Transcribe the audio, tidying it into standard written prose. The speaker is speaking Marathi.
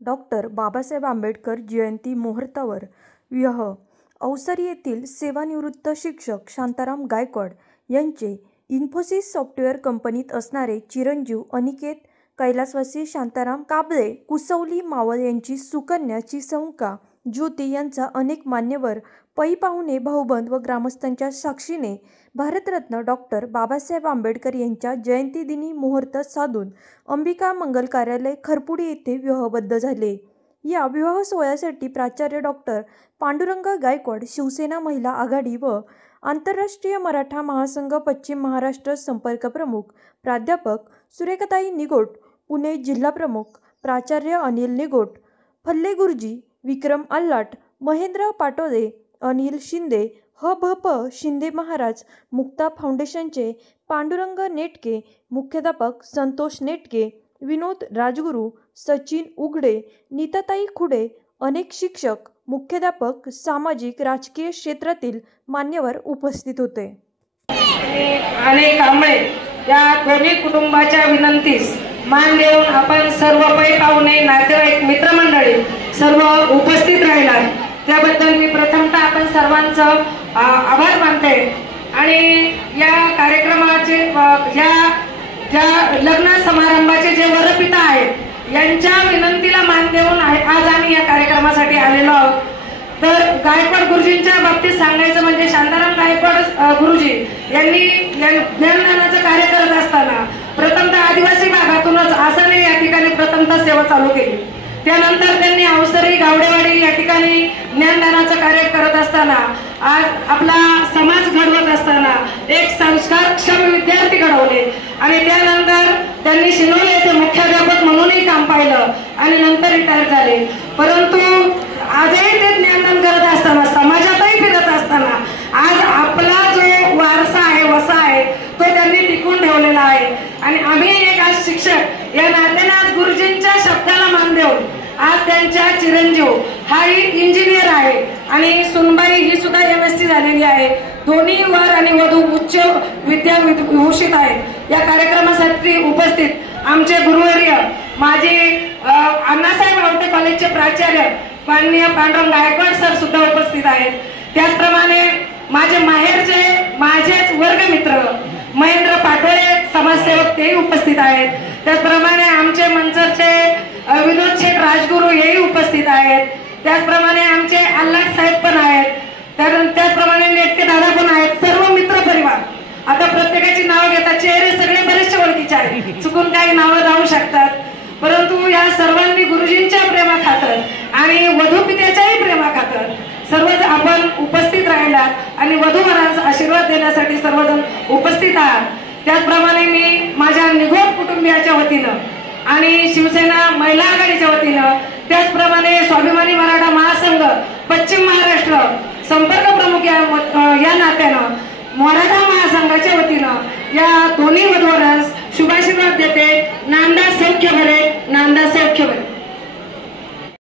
डॉक्टर बाबासाहेब आंबेडकर जयंती मुहूर्तावर विह अवसर येथील सेवानिवृत्त शिक्षक शांताराम गायकवाड यांचे इन्फोसिस सॉफ्टवेअर कंपनीत असणारे चिरंजीव अनिकेत कैलासवासी शांताराम काबळे कुसवली मावळ यांची सुकन्या चिसंका ज्योती यांचा अनेक मान्यवर पै पाहुणे भाऊबंद व ग्रामस्थांच्या साक्षीने भारतरत्न डॉक्टर बाबासाहेब आंबेडकर यांच्या जयंतीदिनी मुहूर्त साधून अंबिका मंगल कार्यालय खरपुडी येथे विवाहबद्ध झाले। या विवाह सोहळ्यासाठी प्राचार्य डॉक्टर पांडुरंग गायकवाड शिवसेना महिला आघाडी व आंतरराष्ट्रीय मराठा महासंघ पश्चिम महाराष्ट्र संपर्क प्रमुख प्राध्यापक सुरेखाताई निगोट, पुणे जिल्हा प्रमुख प्राचार्य अनिल निगोट, फल्ले गुरुजी, विक्रम आल्हाट, महेंद्र पाटोदे, अनिल शिंदे, ह.भ.प. शिंदे महाराज, मुक्ता फाउंडेशनचे पांडुरंग नेटके, मुख्याध्यापक संतोष नेटके, विनोद राजगुरू, सचिन उघडे, नीताताई खुडे, अनेक शिक्षक, मुख्याध्यापक, सामाजिक राजकीय क्षेत्रातील मान्यवर उपस्थित होते। आणि कांबळे या दोन्ही कुटुंबाच्या विनंतीस मान देऊन आपण सर्व पै पाहुणे, नातेवाईक, मित्रमंडळी सर्व उपस्थित राहिलात त्याबद्दल मी प्रथमतः आपण सर्वांचं आभार मानते। आणि या कार्यक्रमाचे ज्या लग्न समारंभाचे जे वरपिता आहेत यांच्या विनंतीला मान देऊन आज आम्ही या कार्यक्रमासाठी आलेलो आहोत। तर गायकवाड गुरुजींच्या बाबतीत सांगायचं म्हणजे शांताराम गायकवाड गुरुजी यांनी ज्ञानदानाचं कार्य करत असताना प्रथमतः आदिवासी भागातूनच आसाने या ठिकाणी प्रथमतः सेवा चालू केली। त्यानंतर त्यांनी अवसरी गावडेवाडी या ठिकाणी ज्ञानदानाचं कार्य करत असताना आज आपला समाज घडवत असताना एक संस्कारक्षम विद्यार्थी घडवले आणि त्यानंतर त्यांनी शिनोले येथे मुख्याध्यापक म्हणूनही काम पाहिलं आणि नंतर रिटायर झाले। परंतु आजही ते ज्ञानदान करत असताना समाजातही फिरत असताना आज आपला जो वारसा आहे, वसा आहे तो त्यांनी टिकून ठेवलेला आहे। आणि आम्ही एक आज शिक्षक या नात्याने आज गुरुजींच्या शब्दाला मान देऊन आज त्यांच्या चिरंजीव हाही इंजिनियर आहे आणि सुनबाई ही सुद्धा MSc झालेली आहे। दोन्ही वर आणि वधू उच्च विद्याविभूषित आहेत। या कार्यक्रमासाठी उपस्थित आमचे गुरुवर्य माझे अण्णासाहेब आवटे कॉलेजचे प्राचार्य माननीय पांडुरंग गायकवाड सर सुद्धा उपस्थित आहेत। त्याचप्रमाणे माझे माहेरचे माझेच वर्गमित्र महेंद्र पाटोळे समाजसेवक तेही उपस्थित आहेत। त्याचप्रमाणे आमचे मंचरचे विनोद शेठ राजगुरू हेही उपस्थित आहेत। त्याचप्रमाणे आमचे आल्हाट साहेब पण आहेत। त्याचप्रमाणे नेटके दादा पण आहेत। सर्व मित्र परिवार, आता प्रत्येकाची नाव घेतात, चेहरे सगळे बरेचसे ओळखीचे आहेत, चुकून काही नावं जाऊ शकतात, परंतु या सर्वांनी गुरुजींच्या प्रेमाखातर आणि वधूपित्याच्याही प्रेमाखातर सर्वजण आपण उपस्थित राहिलात आणि वधूवरांचा आशीर्वाद देण्यासाठी सर्वजण उपस्थित आहात। त्याचप्रमाणे मी माझ्या निगोट कुटुंबियाच्या वतीनं आणि शिवसेना महिला आघाडीच्या वतीनं, त्याचप्रमाणे स्वाभिमानी मराठा महासंघ पश्चिम महाराष्ट्र संपर्क प्रमुख या नात्यानं मराठा महासंघाच्या वतीनं या दोन्ही वधूवरांस शुभाशीर्वाद देते। नामदास सौख्य भरे, नामदास